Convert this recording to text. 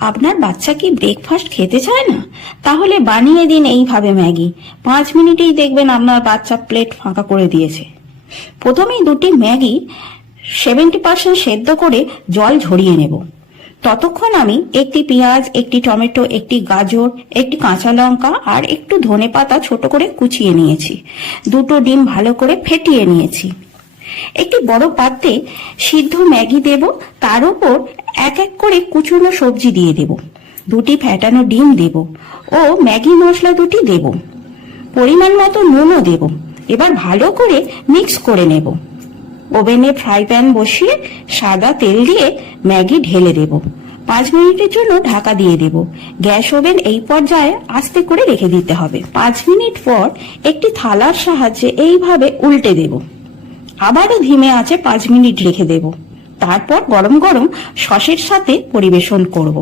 আপনার বাচ্চা কি ব্রেকফাস্ট খেতে চায় না? তাহলে বানিয়ে দিন এইভাবে ম্যাগি। 5 মিনিটেই দেখবেন আপনার বাচ্চা প্লেট ফাঁকা করে দিয়েছে। প্রথমেই দুটি ম্যাগি 70% সেদ্ধ করে জল ঝরিয়ে নেব। ততক্ষণ আমি একটি পেঁয়াজ, একটি টমেটো, একটি গাজর, একটি কাঁচা লঙ্কা আর একটু ধনেপাতা ছোট করে কুচিয়ে নিয়েছি। দুটো ডিম ভালো করে ফেটিয়ে নিয়েছি। একটি বড় পাত্রে সিদ্ধ ম্যাগি দেব, তার উপর এক এক করে কুচনো সবজি দিয়ে দেব। দুটি ফেটানো ডিম দেব ও ম্যাগি মশলা দুটি দেব। পরিমাণ মতো নুনও দেব। এবার ভালো করে মিক্স করে নেব। ওভেনে ফ্রাই প্যান বসিয়ে সাদা তেল দিয়ে ম্যাগি ঢেলে দেব। 5 মিনিটের জন্য ঢাকা দিয়ে দেব। গ্যাস ওভেন এই পর্যায়ে আস্তে করে রেখে দিতে হবে। 5 মিনিট পর একটি থালার সাহায্যে এইভাবে উল্টে দেব। আবারও ধিমে আঁচে 5 মিনিট রেখে দেব। তারপর গরম গরম সসের সাথে পরিবেশন করব।